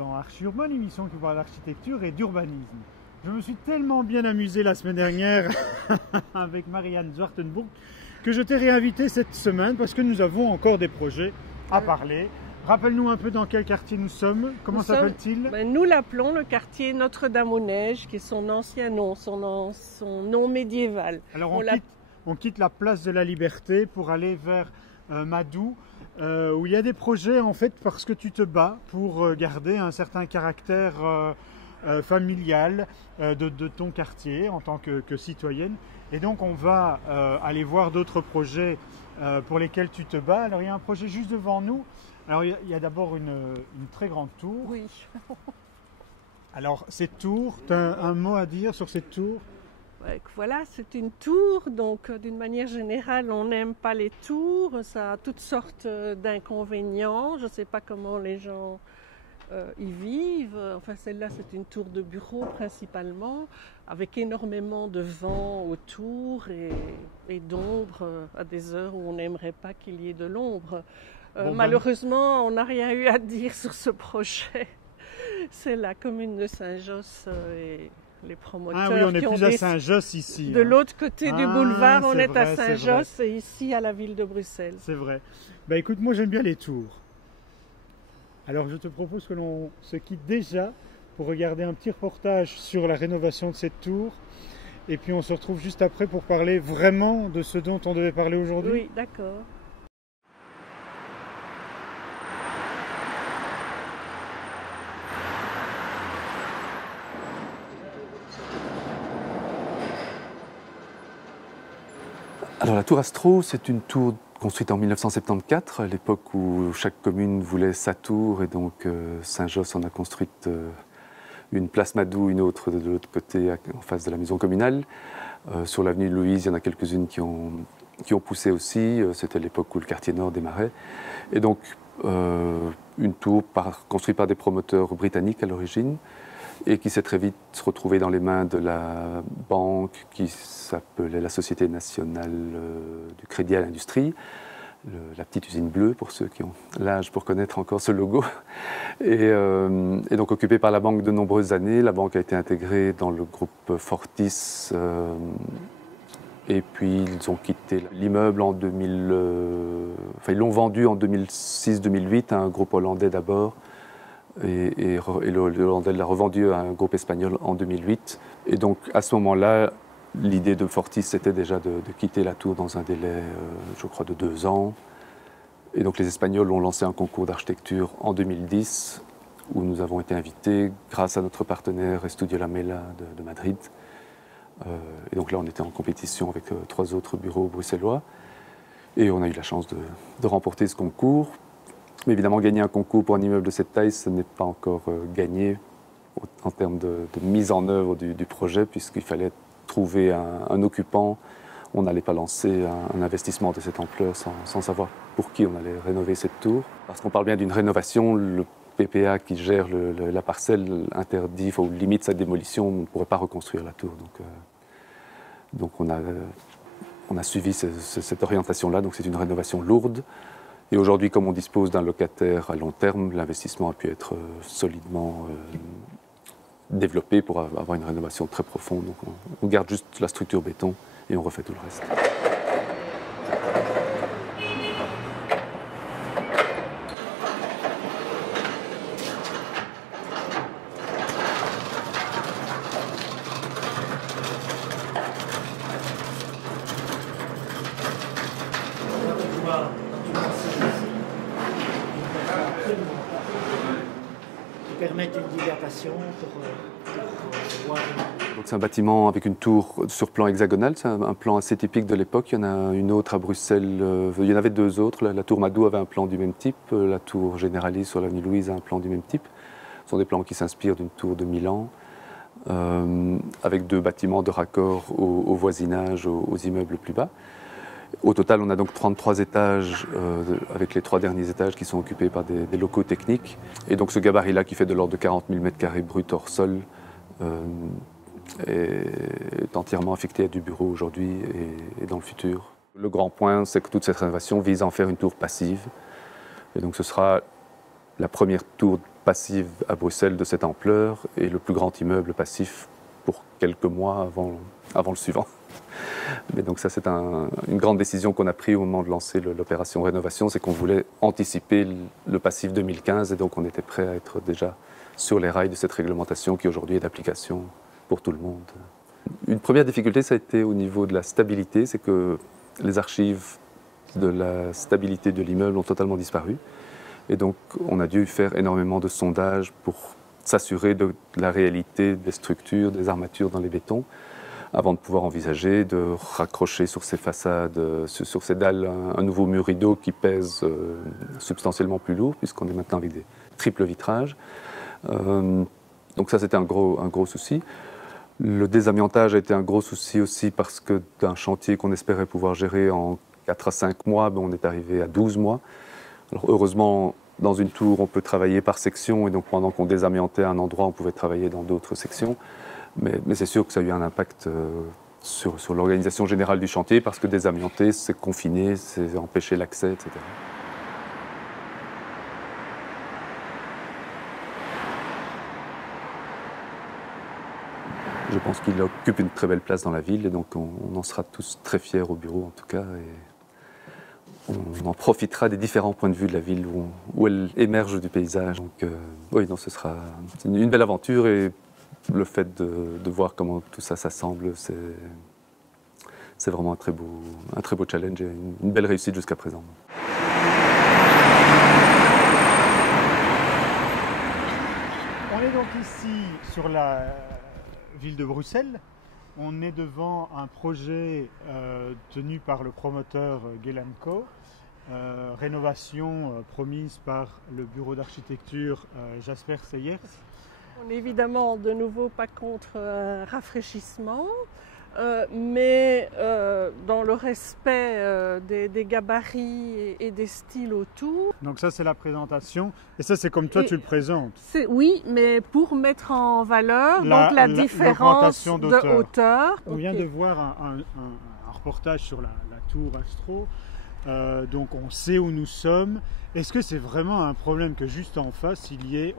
dans Archi Urbain, l'émission qui parle d'architecture et d'urbanisme. Je me suis tellement bien amusé la semaine dernière avec Marianne Zwartenburg que je t'ai réinvité cette semaine parce que nous avons encore des projets à parler. Rappelle-nous un peu dans quel quartier nous sommes, comment s'appelle-t-il? Nous l'appelons le quartier Notre-Dame-aux-Neiges, qui est son ancien nom, son nom médiéval. Alors on quitte la place de la Liberté pour aller vers Madou, où il y a des projets en fait parce que tu te bats pour garder un certain caractère familial de ton quartier en tant que citoyenne. Et donc on va aller voir d'autres projets pour lesquels tu te bats. Alors il y a un projet juste devant nous. Alors il y a d'abord une très grande tour. Oui. Alors cette tour, tu as un mot à dire sur cette tour? Voilà, c'est une tour, donc d'une manière générale, on n'aime pas les tours, ça a toutes sortes d'inconvénients, je ne sais pas comment les gens y vivent. Enfin, celle-là, c'est une tour de bureau principalement, avec énormément de vent autour et d'ombre à des heures où on n'aimerait pas qu'il y ait de l'ombre. Malheureusement, on n'a rien eu à dire sur ce projet. C'est la commune de Saint-Josse et les promoteurs. Ah oui, on n'est plus à Saint-Josse ici. De l'autre côté du boulevard, on est à Saint-Josse et ici à la ville de Bruxelles. C'est vrai. Bah écoute, moi j'aime bien les tours. Alors je te propose que l'on se quitte déjà pour regarder un petit reportage sur la rénovation de cette tour. Et puis on se retrouve juste après pour parler vraiment de ce dont on devait parler aujourd'hui. Oui, d'accord. Alors la tour Astro, c'est une tour construite en 1974, à l'époque où chaque commune voulait sa tour, et donc Saint-Josse en a construite une place Madou, une autre de l'autre côté, en face de la maison communale. Sur l'avenue Louise, il y en a quelques-unes qui ont poussé aussi, c'était l'époque où le quartier nord démarrait. Et donc une tour construite par des promoteurs britanniques à l'origine, et qui s'est très vite retrouvée dans les mains de la banque qui s'appelait la Société nationale du crédit à l'industrie, la petite usine bleue pour ceux qui ont l'âge pour connaître encore ce logo. Et donc occupée par la banque de nombreuses années, la banque a été intégrée dans le groupe Fortis, et puis ils ont quitté l'immeuble en 2000, enfin ils l'ont vendu en 2006-2008 à un groupe hollandais d'abord. Et le Hollandais l'a revendu à un groupe espagnol en 2008. Et donc à ce moment-là, l'idée de Fortis c'était déjà de quitter la tour dans un délai, je crois, de 2 ans. Et donc les Espagnols ont lancé un concours d'architecture en 2010 où nous avons été invités grâce à notre partenaire Estudio Lamela de Madrid. Et donc là on était en compétition avec 3 autres bureaux bruxellois. Et on a eu la chance de remporter ce concours. Mais évidemment, gagner un concours pour un immeuble de cette taille, ce n'est pas encore gagné en termes de mise en œuvre du projet, puisqu'il fallait trouver un occupant. On n'allait pas lancer un investissement de cette ampleur sans savoir pour qui on allait rénover cette tour. Parce qu'on parle bien d'une rénovation, le PPA qui gère la parcelle interdit ou limite sa démolition, on ne pourrait pas reconstruire la tour. Donc on a suivi cette orientation-là, donc c'est une rénovation lourde. Et aujourd'hui, comme on dispose d'un locataire à long terme, l'investissement a pu être solidement développé pour avoir une rénovation très profonde. Donc on garde juste la structure béton et on refait tout le reste. Permettre une dilatation pour voir. Donc c'est un bâtiment avec une tour sur plan hexagonal, c'est un plan assez typique de l'époque. Il y en a une autre à Bruxelles, il y en avait 2 autres. La tour Madou avait un plan du même type, la tour Généralise sur l'avenue Louise a un plan du même type. Ce sont des plans qui s'inspirent d'une tour de Milan, avec 2 bâtiments de raccord au voisinage, aux immeubles plus bas. Au total, on a donc 33 étages, avec les 3 derniers étages qui sont occupés par des locaux techniques. Et donc ce gabarit-là, qui fait de l'ordre de 40 000 m² brut hors sol, est entièrement affecté à du bureau aujourd'hui et dans le futur. Le grand point, c'est que toute cette rénovation vise à en faire une tour passive. Et donc ce sera la première tour passive à Bruxelles de cette ampleur et le plus grand immeuble passif pour quelques mois avant le suivant. Mais donc ça, c'est une grande décision qu'on a prise au moment de lancer l'opération rénovation, c'est qu'on voulait anticiper le passif 2015 et donc on était prêt à être déjà sur les rails de cette réglementation qui aujourd'hui est d'application pour tout le monde. Une première difficulté, ça a été au niveau de la stabilité, c'est que les archives de la stabilité de l'immeuble ont totalement disparu. Et donc, on a dû faire énormément de sondages pour s'assurer de la réalité des structures, des armatures dans les bétons, avant de pouvoir envisager de raccrocher sur ces façades, sur ces dalles, un nouveau mur rideau qui pèse substantiellement plus lourd, puisqu'on est maintenant avec des triples vitrages. Donc ça, c'était un gros souci. Le désamiantage a été un gros souci aussi parce que d'un chantier qu'on espérait pouvoir gérer en 4 à 5 mois, on est arrivé à 12 mois. Alors heureusement, dans une tour, on peut travailler par section et donc pendant qu'on désamiantait un endroit, on pouvait travailler dans d'autres sections. Mais c'est sûr que ça a eu un impact sur l'organisation générale du chantier parce que désamianter, c'est confiner, c'est empêcher l'accès, etc. Je pense qu'il occupe une très belle place dans la ville et donc on en sera tous très fiers au bureau en tout cas. Et on en profitera des différents points de vue de la ville où elle émerge du paysage. Donc oui, non, ce sera une belle aventure et le fait de voir comment tout ça s'assemble, c'est vraiment un très beau challenge et une belle réussite jusqu'à présent. On est donc ici sur la ville de Bruxelles. On est devant un projet tenu par le promoteur Gelamco, rénovation promise par le bureau d'architecture Jasper Seyers. On n'est évidemment de nouveau pas contre un rafraîchissement, mais dans le respect des gabarits et des styles autour. Donc ça c'est la présentation, et ça c'est comme toi tu le présentes. Oui, mais pour mettre en valeur la différence de hauteur. On vient de voir un reportage sur la tour Astro, donc on sait où nous sommes. Est-ce que c'est vraiment un problème que juste en face,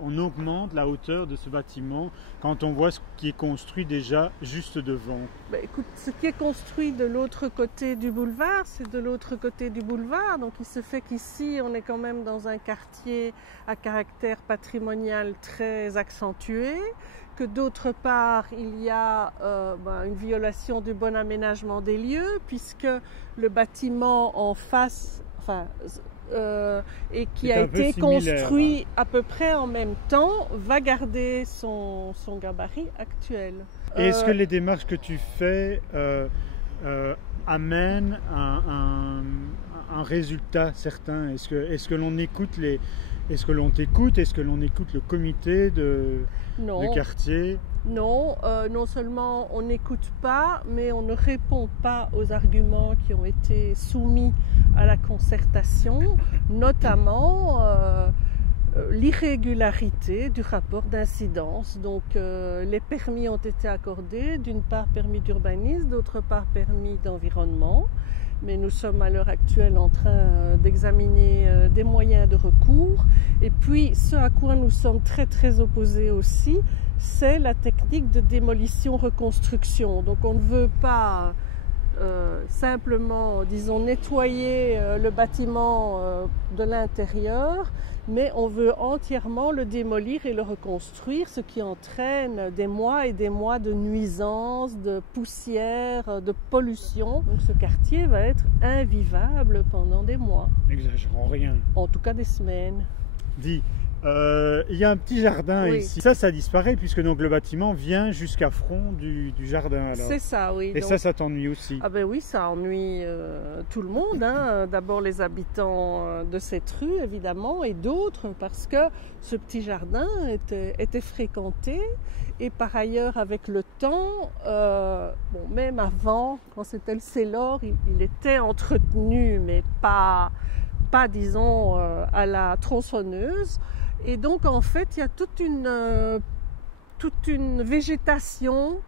on augmente la hauteur de ce bâtiment quand on voit ce qui est construit déjà juste devant? Écoute, ce qui est construit de l'autre côté du boulevard, c'est de l'autre côté du boulevard. Donc il se fait qu'ici, on est quand même dans un quartier à caractère patrimonial très accentué, que d'autre part, il y a une violation du bon aménagement des lieux, puisque le bâtiment en face, et qui a été construit à peu près en même temps, va garder son gabarit actuel. Et est-ce que les démarches que tu fais amènent un résultat certain? Est-ce que l'on écoute Est-ce que l'on t'écoute? Est-ce que l'on écoute le comité de quartier? Non, non seulement on n'écoute pas, mais on ne répond pas aux arguments qui ont été soumis à la concertation, notamment l'irrégularité du rapport d'incidence. Donc les permis ont été accordés, d'une part permis d'urbanisme, d'autre part permis d'environnement. Mais nous sommes à l'heure actuelle en train d'examiner des moyens de recours. Et puis, ce à quoi nous sommes très très opposés aussi, c'est la technique de démolition-reconstruction. Donc on ne veut pas simplement, disons, nettoyer le bâtiment de l'intérieur, mais on veut entièrement le démolir et le reconstruire, ce qui entraîne des mois et des mois de nuisances, de poussière, de pollution. Donc ce quartier va être invivable pendant des mois. N'exagérons rien. En tout cas des semaines. Dis, il y a un petit jardin ici. Ça disparaît puisque donc le bâtiment vient jusqu'à front du jardin. C'est ça, oui. Et donc, ça t'ennuie aussi? Ah ben oui, ça ennuie tout le monde. Hein. D'abord les habitants de cette rue, évidemment, et d'autres, parce que ce petit jardin était fréquenté. Et par ailleurs, avec le temps, même avant, quand c'était le Célor, il était entretenu, mais pas disons, à la tronçonneuse. Et donc, en fait, il y a toute une végétation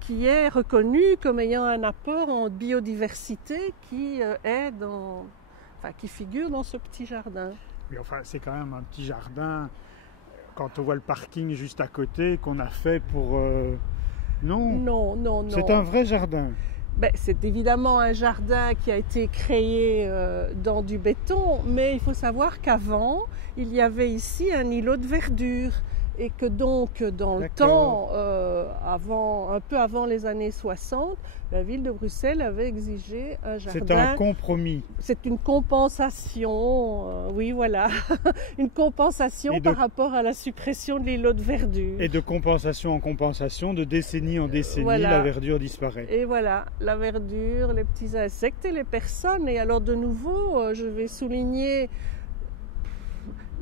qui est reconnue comme ayant un apport en biodiversité qui figure dans ce petit jardin. Oui, enfin, c'est quand même un petit jardin. Quand on voit le parking juste à côté, qu'on a fait pour... Non, Non, non, non. c'est un vrai jardin. Ben, c'est évidemment un jardin qui a été créé dans du béton, mais il faut savoir qu'avant, il y avait ici un îlot de verdure. Et que donc, dans le temps, un peu avant les années 60, la ville de Bruxelles avait exigé un jardin. C'est un compromis. C'est une compensation, oui voilà, une compensation par rapport à la suppression de l'îlot de verdure. Et de compensation en compensation, de décennie en décennie, voilà. La verdure disparaît. Et voilà, la verdure, les petits insectes et les personnes. Et alors de nouveau, je vais souligner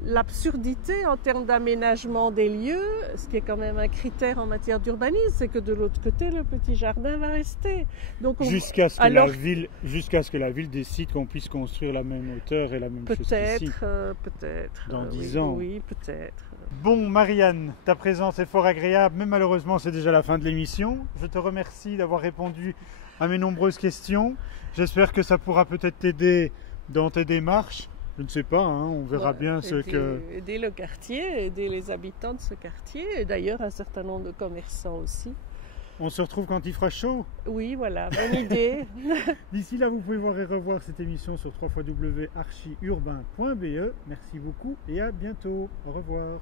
l'absurdité en termes d'aménagement des lieux, ce qui est quand même un critère en matière d'urbanisme, c'est que de l'autre côté, le petit jardin va rester. Jusqu'à ce que la ville décide qu'on puisse construire la même hauteur et la même chose qu'ici. Peut-être. Dans 10 ans. Oui, peut-être. Bon, Marianne, ta présence est fort agréable, mais malheureusement, c'est déjà la fin de l'émission. Je te remercie d'avoir répondu à mes nombreuses questions. J'espère que ça pourra peut-être t'aider dans tes démarches. Je ne sais pas, hein, on verra bien ce que... Aider le quartier, aider les habitants de ce quartier, et d'ailleurs un certain nombre de commerçants aussi. On se retrouve quand il fera chaud. Oui, voilà, bonne idée. D'ici là, vous pouvez voir et revoir cette émission sur www.archiurbain.be. Merci beaucoup et à bientôt. Au revoir.